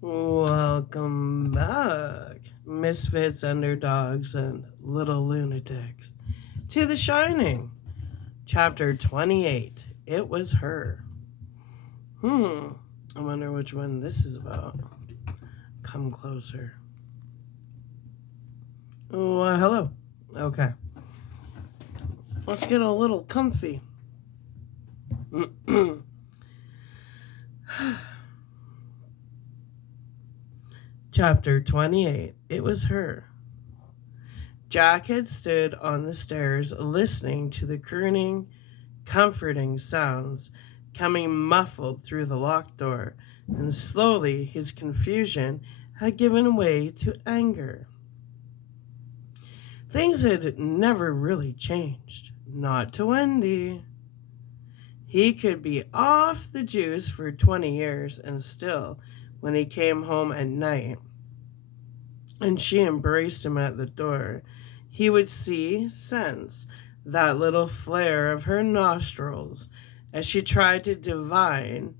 Welcome back, misfits, underdogs, and little lunatics, to The Shining, Chapter 28. It was her. I wonder which one this is about. Come closer. Hello. Okay. Let's get a little comfy. Chapter 28. It was her. Jack had stood on the stairs listening to the crooning, comforting sounds coming muffled through the locked door, and slowly his confusion had given way to anger. Things had never really changed, not to Wendy. He could be off the juice for 20 years, and still, when he came home at night and she embraced him at the door, he would sense that little flare of her nostrils as she tried to divine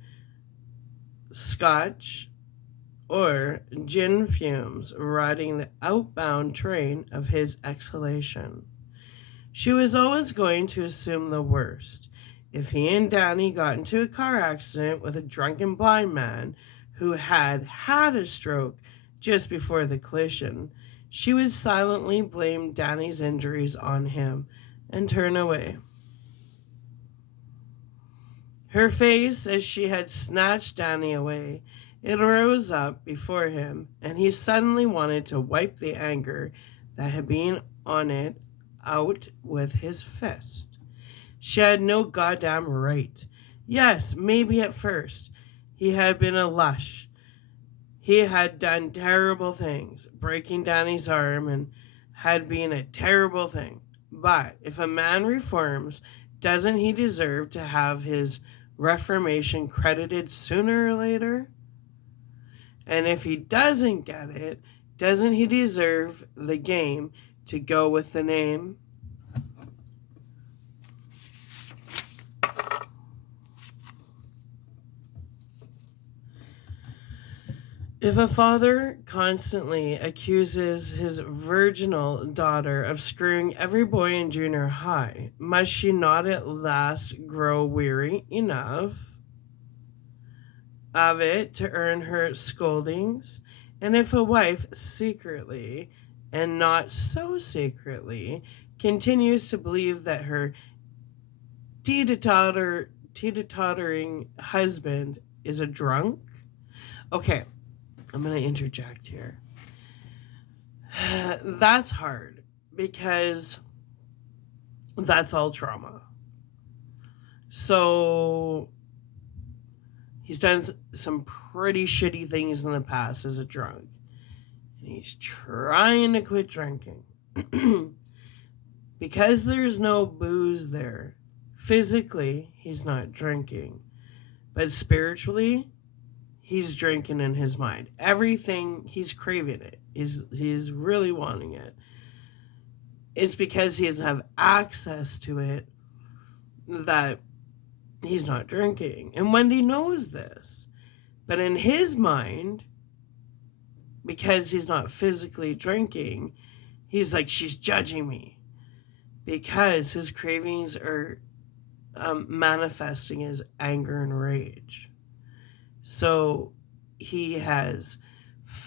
Scotch or gin fumes riding the outbound train of his exhalation. She was always going to assume the worst. If he and Danny got into a car accident with a drunken blind man who had had a stroke just before the collision, she would silently blame Danny's injuries on him and turn away. Her face, as she had snatched Danny away, it rose up before him, and he suddenly wanted to wipe the anger that had been on it out with his fist. She had no goddamn right. Yes, maybe at first he had been a lush. He had done terrible things. Breaking Danny's arm and had been a terrible thing. But if a man reforms, doesn't he deserve to have his reformation credited sooner or later? And if he doesn't get it, doesn't he deserve the game to go with the name? If a father constantly accuses his virginal daughter of screwing every boy in junior high, must she not at last grow weary enough of it to earn her scoldings? And if a wife secretly, and not so secretly, continues to believe that her teeter-tottering husband is a drunk? Okay, I'm going to interject here. That's hard because that's all trauma. So he's done some pretty shitty things in the past as a drunk. And he's trying to quit drinking. Because there's no booze there, physically, he's not drinking. But spiritually, he's drinking in his mind. Everything, he's craving it. He's really wanting it. It's because he doesn't have access to it that he's not drinking. And Wendy knows this. But in his mind, because he's not physically drinking, he's like, she's judging me. Because his cravings are manifesting as anger and rage. So he has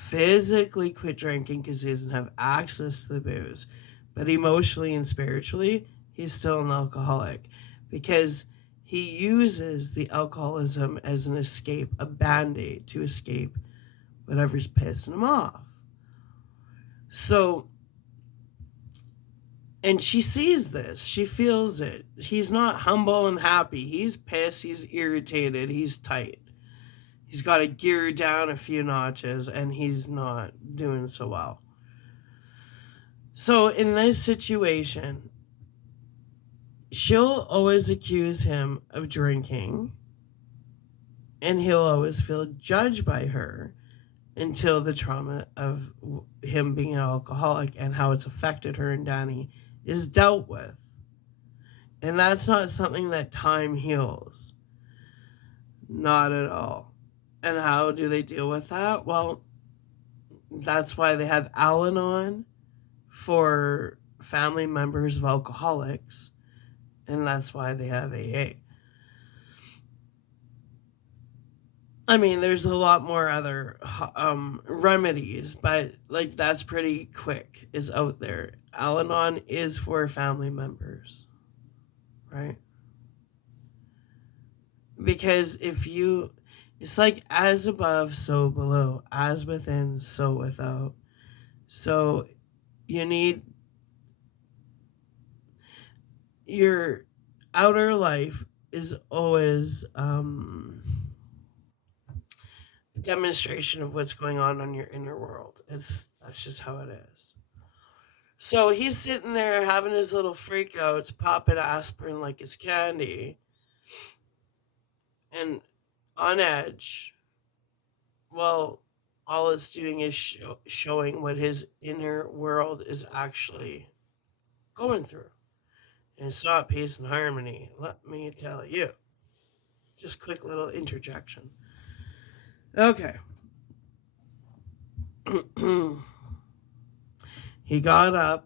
physically quit drinking because he doesn't have access to the booze. But emotionally and spiritually, he's still an alcoholic because he uses the alcoholism as an escape, a band-aid to escape whatever's pissing him off. So, and she sees this. She feels it. He's not humble and happy. He's pissed. He's irritated. He's tight. He's got to gear down a few notches, and he's not doing so well. So in this situation, she'll always accuse him of drinking, and he'll always feel judged by her until the trauma of him being an alcoholic and how it's affected her and Danny is dealt with. And that's not something that time heals. Not at all. And how do they deal with that? Well, that's why they have Al Anon for family members of alcoholics, and that's why they have AA. I mean, there's a lot more other remedies, but like that's pretty quick. Is out there. Al-Anon is for family members, right? Because if you, it's like as above, so below, as within, so without. So you need your outer life is always a demonstration of what's going on in your inner world. That's just how it is. So he's sitting there having his little freakouts, popping aspirin like it's candy, and on edge. Well, all it's doing is showing what his inner world is actually going through. And it's not peace and harmony, let me tell you. Just quick little interjection. Okay. He got up,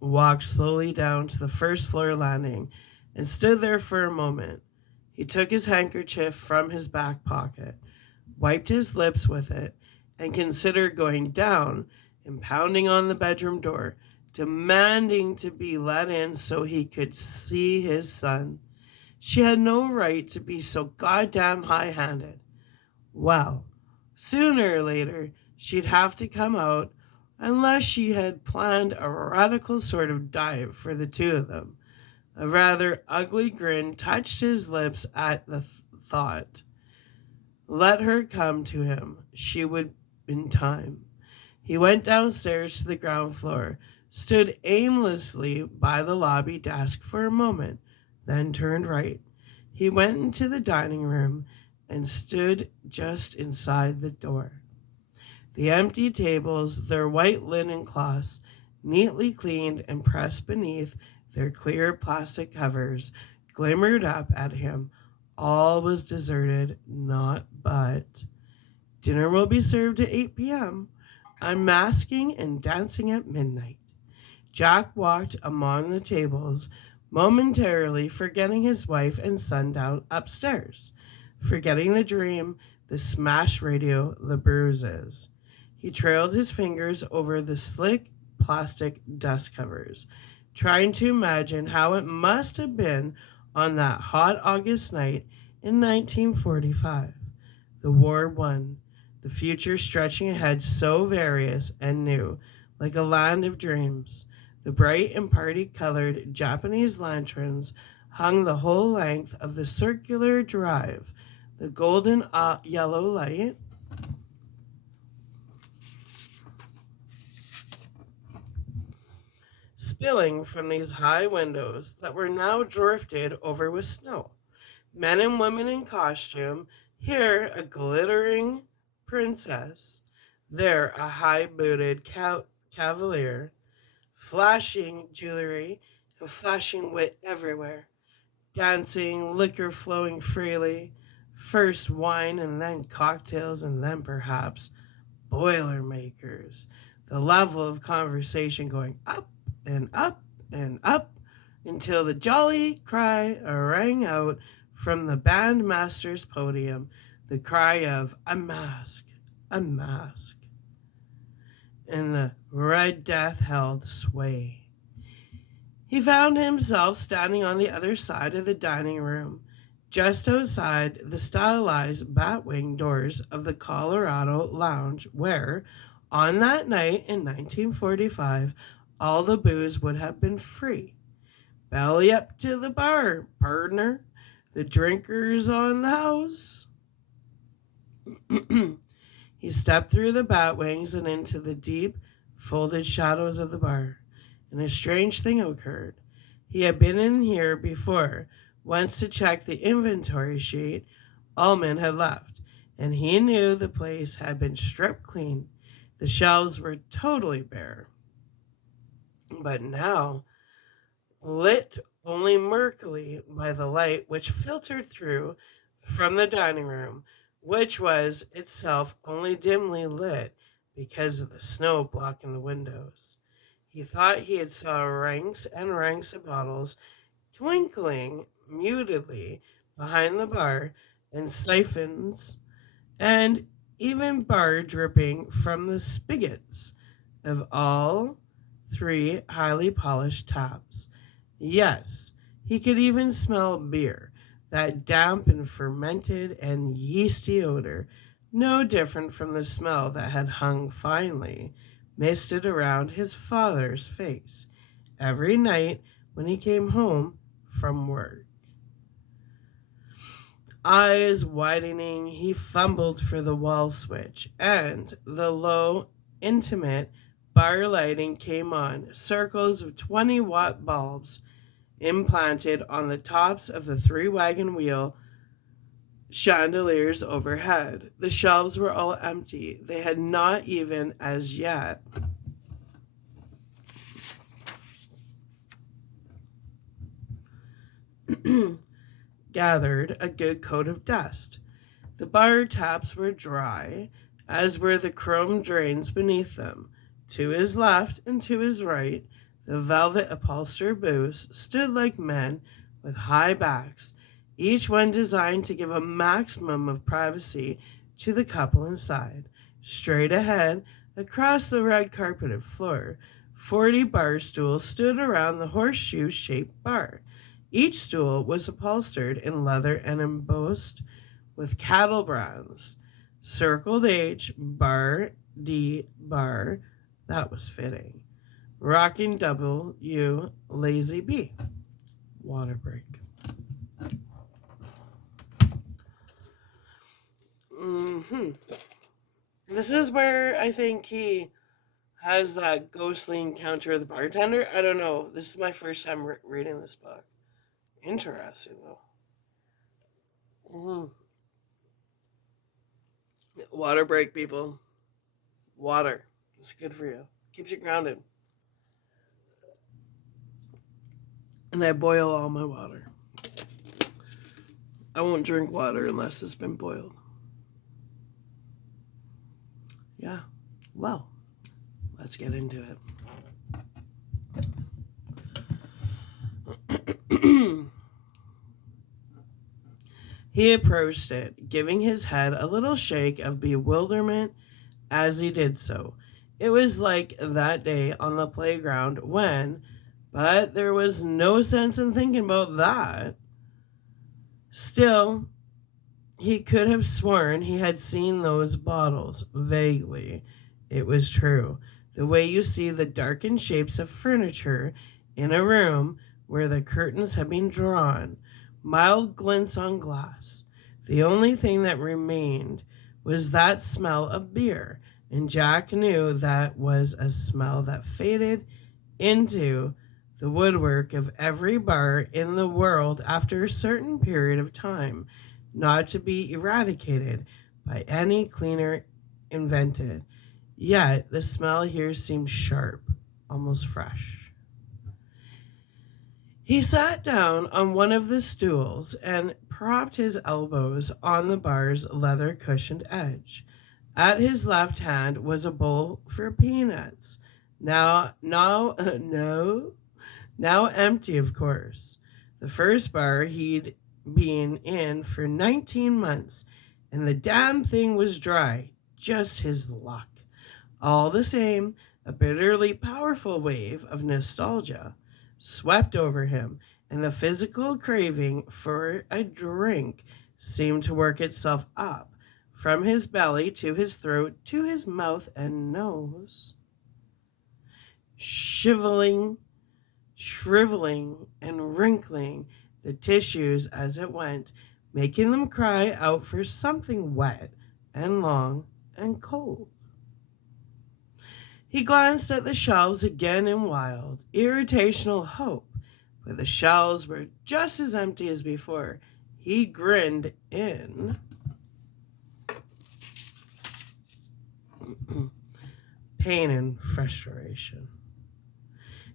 walked slowly down to the first floor landing, and stood there for a moment. He took his handkerchief from his back pocket, wiped his lips with it, and considered going down and pounding on the bedroom door, demanding to be let in so he could see his son. She had no right to be so goddamn high handed. Well, sooner or later, she'd have to come out unless she had planned a radical sort of diet for the two of them. A rather ugly grin touched his lips at the thought. Let her come to him. She would in time. He went downstairs to the ground floor, stood aimlessly by the lobby desk for a moment, then turned right. He went into the dining room and stood just inside the door. The empty tables, their white linen cloths, neatly cleaned and pressed beneath their clear plastic covers, glimmered up at him. All was deserted, not but. Dinner will be served at 8 p.m. Unmasking and dancing at midnight. Jack walked among the tables, momentarily forgetting his wife and son down upstairs, forgetting the dream, the smashed radio, the bruises. He trailed his fingers over the slick plastic dust covers, trying to imagine how it must have been on that hot August night in 1945. The war won, the future stretching ahead so various and new, like a land of dreams. The bright and party-colored Japanese lanterns hung the whole length of the circular drive. The golden yellow light spilling from these high windows that were now drifted over with snow. Men and women in costume, here a glittering princess, there a high-booted cavalier, flashing jewelry and flashing wit everywhere, dancing, liquor flowing freely, first wine and then cocktails and then perhaps Boilermakers. The level of conversation going up and up and up until the jolly cry rang out from the bandmaster's podium, the cry of "A mask, a mask." And the Red Death held sway. He found himself standing on the other side of the dining room, just outside the stylized batwing doors of the Colorado Lounge, where, on that night in 1945, all the booze would have been free. Belly up to the bar, partner. The drinkers on the house. He stepped through the batwings and into the deep, folded shadows of the bar, and a strange thing occurred. He had been in here before, once to check the inventory sheet. Allman had left, and he knew the place had been stripped clean. The shelves were totally bare. But now, lit only murkily by the light which filtered through from the dining room, which was itself only dimly lit because of the snow blocking the windows. He thought he had saw ranks and ranks of bottles twinkling mutedly behind the bar, and siphons, and even bar dripping from the spigots of all three highly polished taps. Yes, he could even smell beer, that damp and fermented and yeasty odor, no different from the smell that had hung finely, misted around his father's face every night when he came home from work. Eyes widening, he fumbled for the wall switch, and the low, intimate bar lighting came on, circles of 20-watt bulbs implanted on the tops of the three-wagon wheel chandeliers overhead. The shelves were all empty. They had not even as yet gathered a good coat of dust. The bar taps were dry, as were the chrome drains beneath them. To his left and to his right, the velvet upholstered booths stood like men with high backs, each one designed to give a maximum of privacy to the couple inside. Straight ahead, across the red carpeted floor, 40 bar stools stood around the horseshoe shaped bar. Each stool was upholstered in leather and embossed with cattle brands. Circled H, bar D, bar. That was fitting. Rocking W, lazy B. Water break. This is where I think he has that ghostly encounter with the bartender. I don't know. This is my first time reading this book. Interesting, though. Water break, people. Water. It's good for you. Keeps you grounded. And I boil all my water. I won't drink water unless it's been boiled. Yeah. Well, let's get into it. He approached it, giving his head a little shake of bewilderment as he did so. It was like that day on the playground when, but there was no sense in thinking about that. Still, he could have sworn he had seen those bottles, vaguely. It was true. The way you see the darkened shapes of furniture in a room where the curtains had been drawn, mild glints on glass. The only thing that remained was that smell of beer, and Jack knew that was a smell that faded into the woodwork of every bar in the world after a certain period of time, not to be eradicated by any cleaner invented. Yet the smell here seemed sharp, almost fresh. He sat down on one of the stools and propped his elbows on the bar's leather cushioned edge. At his left hand was a bowl for peanuts. Now empty, of course. The first bar he'd been in for 19 months, and the damn thing was dry. Just his luck. All the same, a bitterly powerful wave of nostalgia swept over him, and the physical craving for a drink seemed to work itself up from his belly to his throat to his mouth and nose, shriveling and wrinkling the tissues as it went, making them cry out for something wet and long and cold. He glanced at the shelves again in wild, irritational hope, but the shelves were just as empty as before. He grinned in pain and frustration.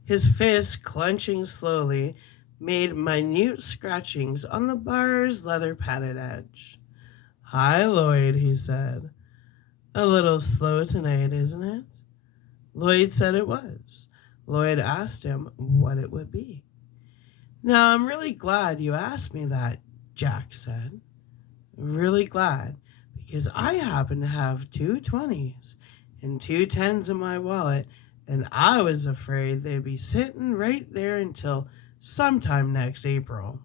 His fist, clenching slowly, made minute scratchings on the bar's leather padded edge. Hi, Lloyd, he said. A little slow tonight, isn't it? Lloyd said it was. Lloyd asked him what it would be. Now, I'm really glad you asked me that, Jack said. Really glad, because I happen to have two 20s and two 10s in my wallet, and I was afraid they'd be sitting right there until sometime next April.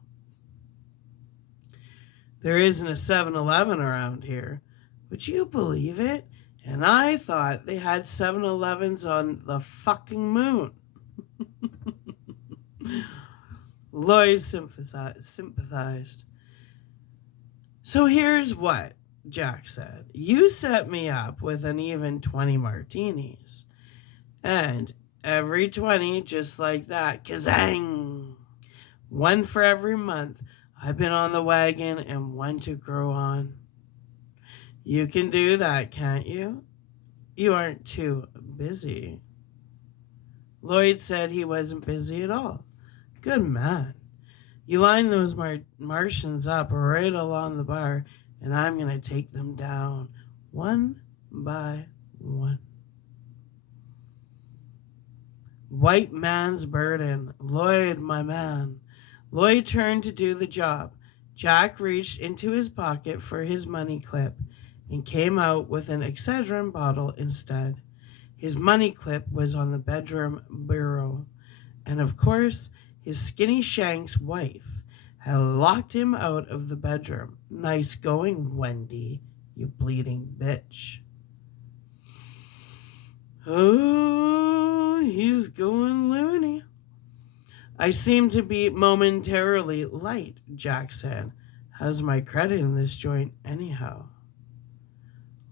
There isn't a 7-Eleven around here. Would you believe it? And I thought they had 7-Elevens on the fucking moon. Lloyd sympathized. So here's what, Jack said. You set me up with an even 20 martinis. And every 20, just like that, kazang! One for every month I've been on the wagon and one to grow on. You can do that, can't you? You aren't too busy. Lloyd said he wasn't busy at all. Good man. You line those Martians up right along the bar, and I'm going to take them down one by one. White man's burden. Lloyd, my man. Lloyd turned to do the job. Jack reached into his pocket for his money clip and came out with an Excedrin bottle instead. His money clip was on the bedroom bureau, and of course, his skinny shank's wife had locked him out of the bedroom. Nice going, Wendy, you bleeding bitch. Oh, he's going loony. I seem to be momentarily light, Jack said. How's my credit in this joint, anyhow?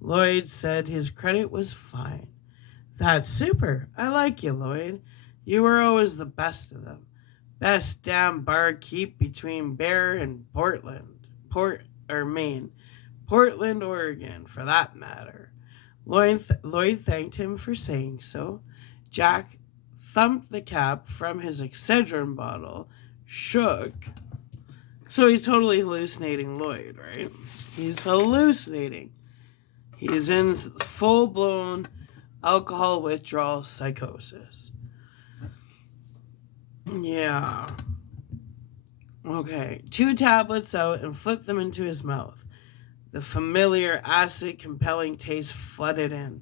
Lloyd said his credit was fine. That's super. I like you, Lloyd. You were always the best of them. Best damn barkeep between Bear and Maine. Portland, Oregon, for that matter. Lloyd thanked him for saying so. Jack thumped the cap from his Excedrin bottle, shook. So he's totally hallucinating Lloyd, right? He's hallucinating. He's in full-blown alcohol withdrawal psychosis. Yeah. Okay. 2 tablets out and flipped them into his mouth. The familiar acid compelling taste flooded in.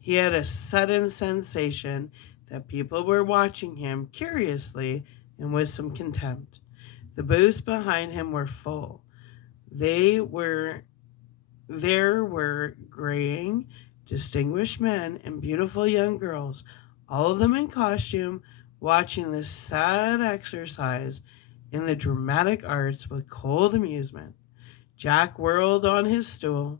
He had a sudden sensation that people were watching him curiously and with some contempt. The booths behind him were full. There were graying, distinguished men and beautiful young girls, all of them in costume, watching this sad exercise in the dramatic arts with cold amusement. Jack whirled on his stool.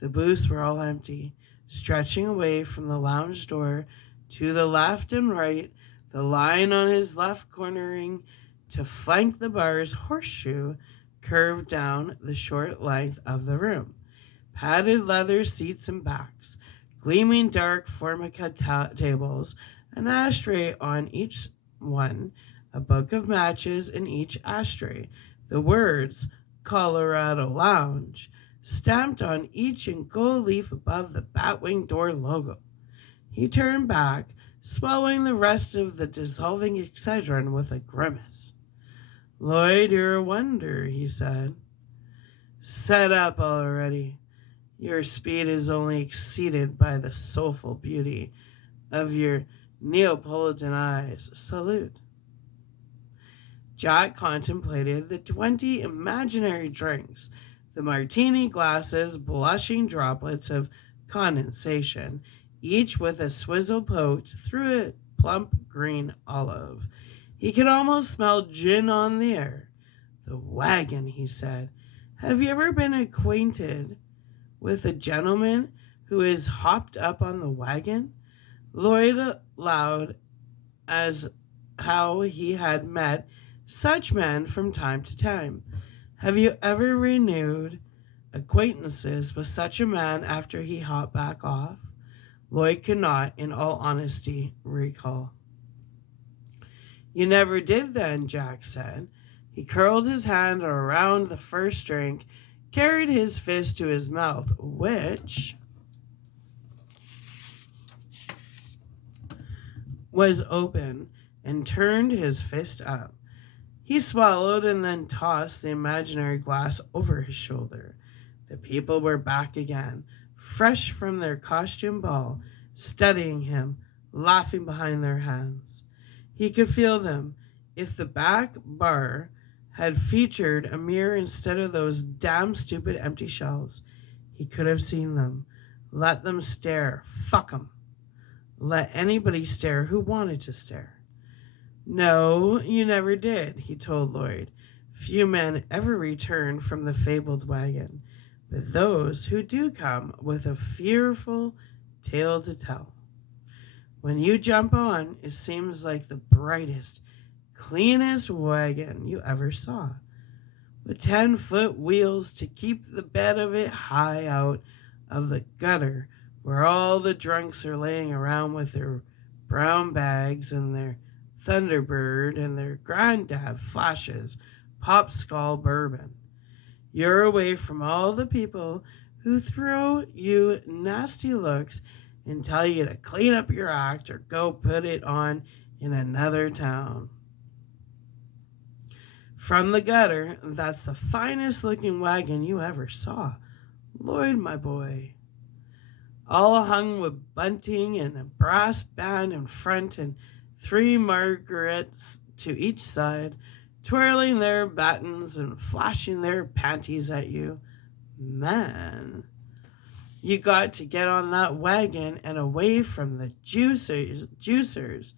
The booths were all empty. Stretching away from the lounge door to the left and right, the line on his left cornering to flank the bar's horseshoe curved down the short length of the room. Padded leather seats and backs, gleaming dark formica tables, an ashtray on each one, a book of matches in each ashtray, the words Colorado Lounge stamped on each in gold leaf above the Batwing door logo. He turned back, swallowing the rest of the dissolving Excedrin with a grimace. Lloyd, you're a wonder, he said. Set up already. Your speed is only exceeded by the soulful beauty of your Neapolitan eyes. Salute. Jack contemplated the 20 imaginary drinks, the martini glasses blushing droplets of condensation, each with a swizzle poked through a plump green olive. He could almost smell gin on the air. The wagon, he said. Have you ever been acquainted with a gentleman who is hopped up on the wagon? Lloyd allowed as how he had met such men from time to time. Have you ever renewed acquaintances with such a man after he hopped back off? Lloyd could not, in all honesty, recall. You never did then, Jack said. He curled his hand around the first drink, carried his fist to his mouth, which was open, and turned his fist up. He swallowed and then tossed the imaginary glass over his shoulder. The people were back again, fresh from their costume ball, studying him, laughing behind their hands. He could feel them. If the back bar had featured a mirror instead of those damn stupid empty shelves, he could have seen them. Let them stare. Fuck 'em. Let anybody stare who wanted to stare. No, you never did, he told Lloyd. Few men ever return from the fabled wagon, but those who do come with a fearful tale to tell. When you jump on, it seems like the brightest, cleanest wagon you ever saw, with 10-foot wheels to keep the bed of it high out of the gutter where all the drunks are laying around with their brown bags and their Thunderbird and their granddad flashes pop skull bourbon. You're away from all the people who throw you nasty looks and tell you to clean up your act or go put it on in another town. From the gutter, that's the finest looking wagon you ever saw. Lloyd, my boy. All hung with bunting and a brass band in front and 3 Margarets to each side, twirling their batons and flashing their panties at you. Man, you got to get on that wagon and away from the juicers.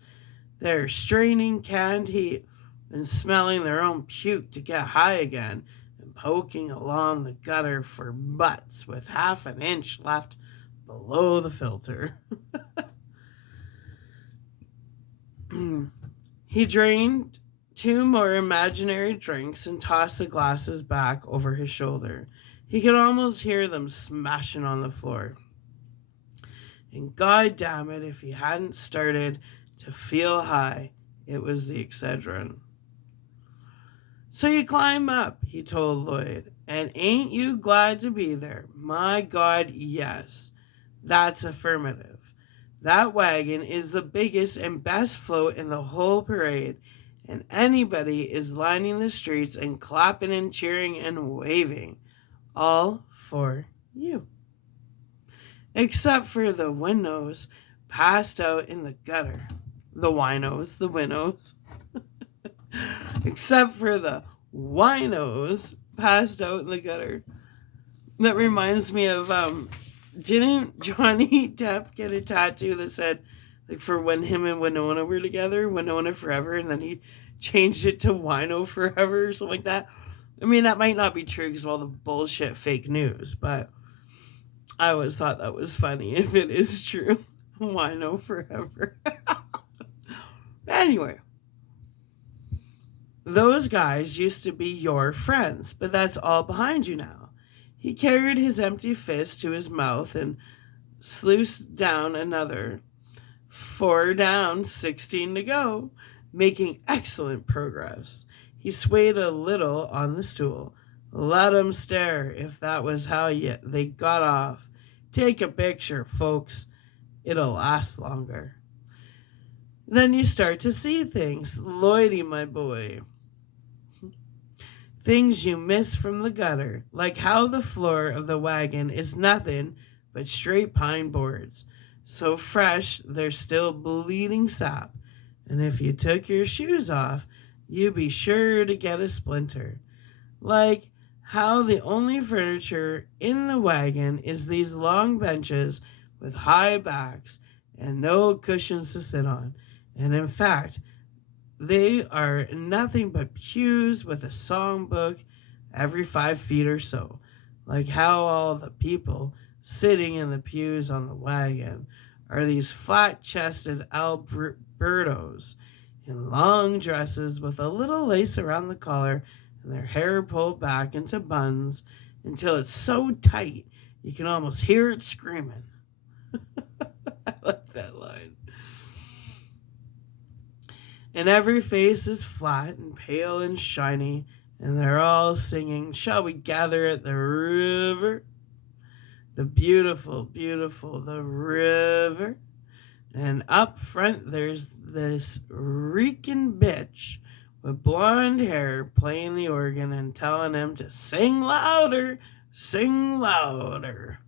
They're straining canned heat and smelling their own puke to get high again and poking along the gutter for butts with half an inch left below the filter. He drained 2 more imaginary drinks and tossed the glasses back over his shoulder. He could almost hear them smashing on the floor. And God damn it, if he hadn't started to feel high, it was the Excedrin. So you climb up, he told Lloyd, and ain't you glad to be there? My God, yes. That's affirmative. That wagon is the biggest and best float in the whole parade, and anybody is lining the streets and clapping and cheering and waving, all for you. Except for the winnows passed out in the gutter. The winnows. Except for the winos passed out in the gutter. That reminds me of didn't Johnny Depp get a tattoo that said, like, for when him and Winona were together, Winona Forever, and then he changed it to Wino Forever or something like that? I mean, that might not be true because of all the bullshit fake news, but I always thought that was funny if it is true. Wino Forever. Anyway, those guys used to be your friends, but that's all behind you now. He carried his empty fist to his mouth and sluiced down another. 4 down, 16 to go, making excellent progress. He swayed a little on the stool. Let 'em stare if that was how they got off. Take a picture, folks. It'll last longer. Then you start to see things. Lloydie, my boy. Things you miss from the gutter, like how the floor of the wagon is nothing but straight pine boards, so fresh they're still bleeding sap, and if you took your shoes off, you'd be sure to get a splinter. Like how the only furniture in the wagon is these long benches with high backs and no cushions to sit on, and in fact, they are nothing but pews with a songbook every 5 feet or so, like how all the people sitting in the pews on the wagon are these flat-chested Albertos in long dresses with a little lace around the collar and their hair pulled back into buns until it's so tight you can almost hear it screaming. I like that line. And every face is flat and pale and shiny And they're all singing, "Shall we gather at the river? The beautiful, beautiful, the river." And up front, there's this reeking bitch with blonde hair playing the organ and telling him to sing louder, sing louder.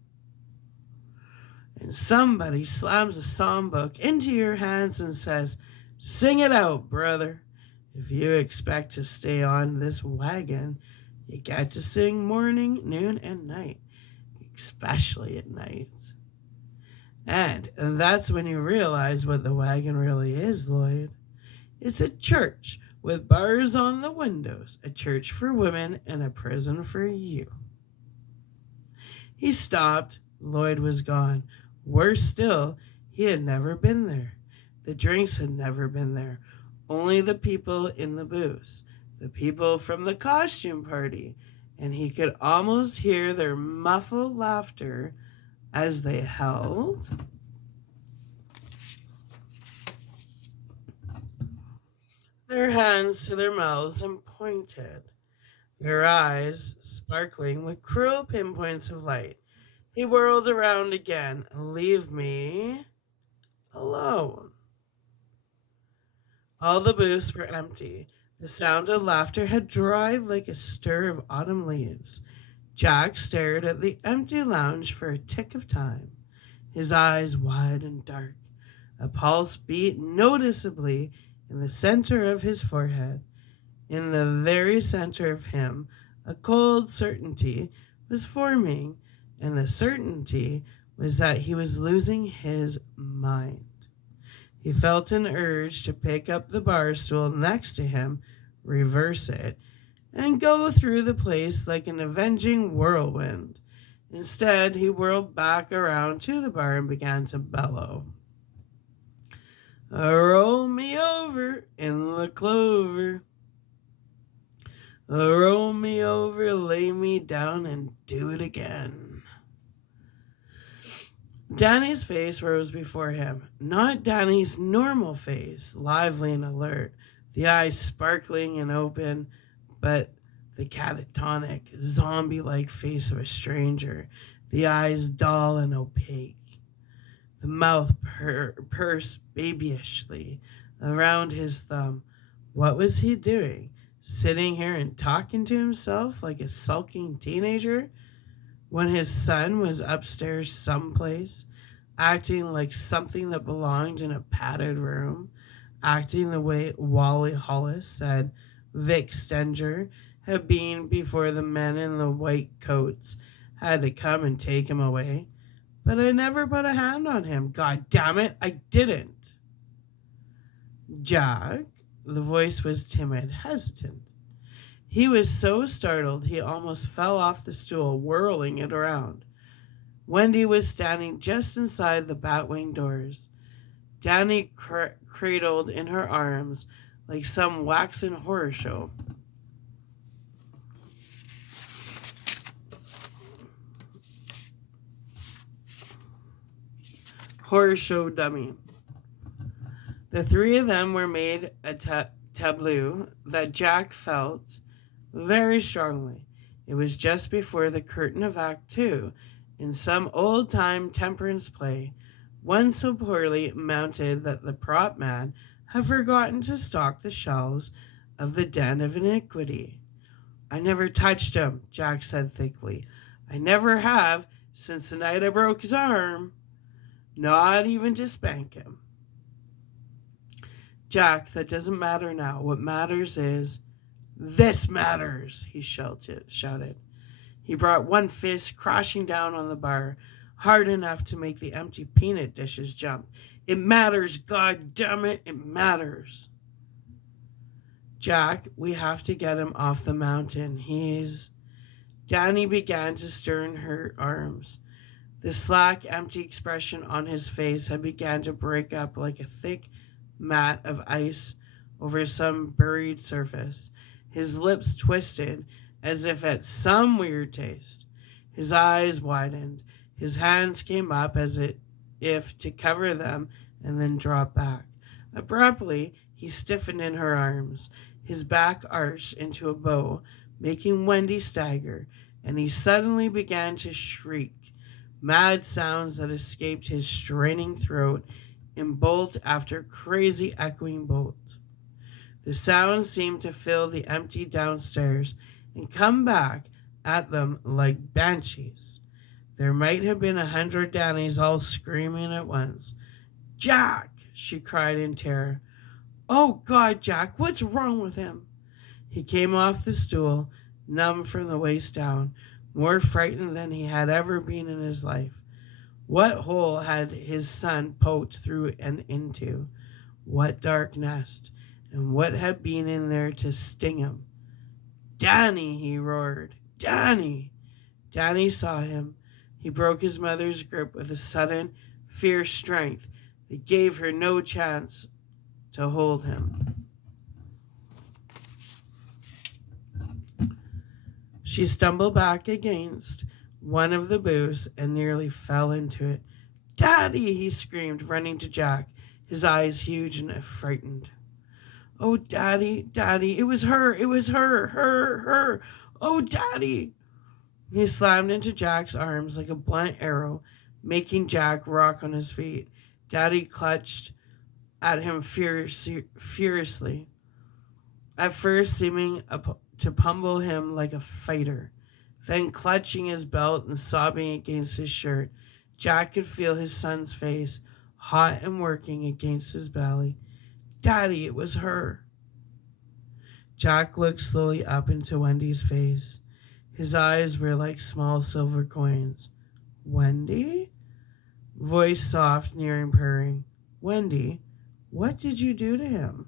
And somebody slams a songbook into your hands and says, "Sing it out, brother. If you expect to stay on this wagon, you got to sing morning, noon, and night, especially at night." And that's when you realize what the wagon really is, Lloyd. It's a church with bars on the windows, a church for women, and a prison for you. He stopped. Lloyd was gone. Worse still, he had never been there. The drinks had never been there. Only the people in the booths, the people from the costume party, and he could almost hear their muffled laughter as they held their hands to their mouths and pointed, their eyes sparkling with cruel pinpoints of light. He whirled around again. "Leave me alone." All the booths were empty. The sound of laughter had died like a stir of autumn leaves. Jack stared at the empty lounge for a tick of time, his eyes wide and dark. A pulse beat noticeably in the center of his forehead. In the very center of him, a cold certainty was forming, and the certainty was that he was losing his mind. He felt an urge to pick up the bar stool next to him, reverse it, and go through the place like an avenging whirlwind. Instead, he whirled back around to the bar and began to bellow. "Roll me over in the clover. Roll me over, lay me down, and do it again." Danny's face rose before him. Not Danny's normal face, lively and alert, the eyes sparkling and open, but the catatonic, zombie-like face of a stranger, the eyes dull and opaque, the mouth pursed babyishly around his thumb. What was he doing? Sitting here and talking to himself like a sulking teenager when his son was upstairs someplace, acting like something that belonged in a padded room, acting the way Wally Hollis said Vic Stenger had been before the men in the white coats had to come and take him away. "But I never put a hand on him. God damn it, I didn't." "Jack," the voice was timid, hesitant. He was so startled he almost fell off the stool, whirling it around. Wendy was standing just inside the Batwing doors. Danny cradled in her arms like some waxen horror show. Horror show dummy. The three of them were made a tableau that Jack felt very strongly. It was just before the curtain of Act Two, in some old-time temperance play, one so poorly mounted that the prop man had forgotten to stock the shelves of the den of iniquity. "I never touched him," Jack said thickly. "I never have since the night I broke his arm. Not even to spank him." "Jack, that doesn't matter now. What matters is..." "This matters," he shouted. He brought one fist crashing down on the bar, hard enough to make the empty peanut dishes jump. "It matters, God damn it, it matters." "Jack, we have to get him off the mountain. He's..." Danny began to stir in her arms. The slack, empty expression on his face had begun to break up like a thick mat of ice over some buried surface. His lips twisted as if at some weird taste. His eyes widened. His hands came up as if to cover them and then dropped back. Abruptly, he stiffened in her arms. His back arched into a bow, making Wendy stagger, and he suddenly began to shriek, mad sounds that escaped his straining throat in bolt after crazy echoing bolt. The sounds seemed to fill the empty downstairs and come back at them like banshees. There might have been 100 Dannies all screaming at once. "Jack!" she cried in terror. "Oh, God, Jack, what's wrong with him?" He came off the stool, numb from the waist down, more frightened than he had ever been in his life. What hole had his son poked through and into? What dark nest? And what had been in there to sting him? "Danny!" he roared. "Danny!" Danny saw him. He broke his mother's grip with a sudden, fierce strength that gave her no chance to hold him. She stumbled back against one of the booths and nearly fell into it. "Daddy!" he screamed, running to Jack, his eyes huge and frightened. "Oh, Daddy, Daddy, it was her, her. Oh, Daddy!" He slammed into Jack's arms like a blunt arrow, making Jack rock on his feet. Daddy clutched at him furiously, at first seeming to pummel him like a fighter, then clutching his belt and sobbing against his shirt. Jack could feel his son's face, hot and working against his belly. "Daddy, it was her." Jack looked slowly up into Wendy's face. His eyes were like small silver coins. "Wendy?" Voice soft, nearing purring. "Wendy, what did you do to him?"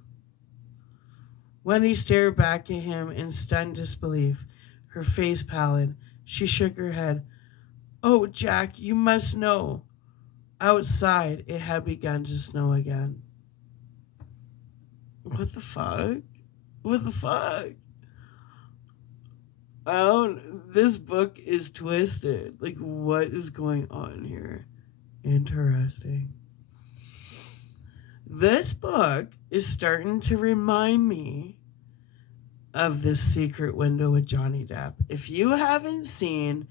Wendy stared back at him in stunned disbelief, her face pallid. She shook her head. "Oh, Jack, you must know." Outside, it had begun to snow again. What the fuck? What the fuck? This book is twisted. Like, what is going on here? Interesting. This book is starting to remind me of The Secret Window with Johnny Depp. If you haven't seen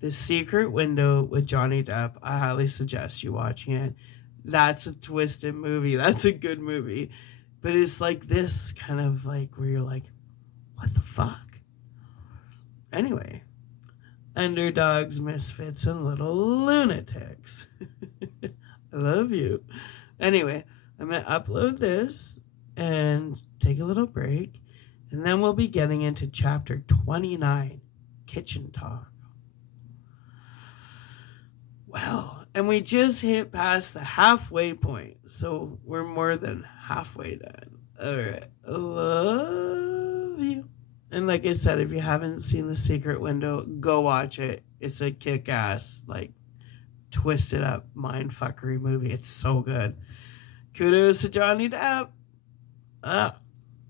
The Secret Window with Johnny Depp, I highly suggest you watching it. That's a twisted movie. That's a good movie. But it's like this kind of like where you're like, what the fuck? Anyway, underdogs, misfits, and little lunatics. I love you. Anyway, I'm going to upload this and take a little break. And then we'll be getting into chapter 29, Kitchen Talk. Well, and we just hit past the halfway point. So we're more than halfway done. All right. Love you. And like I said, if you haven't seen The Secret Window, go watch it. It's a kick-ass, like, twisted up mindfuckery movie. It's so good. Kudos to Johnny Depp.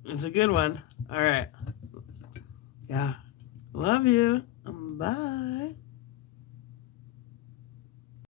It's a good one. All right. Yeah. Love you. Bye.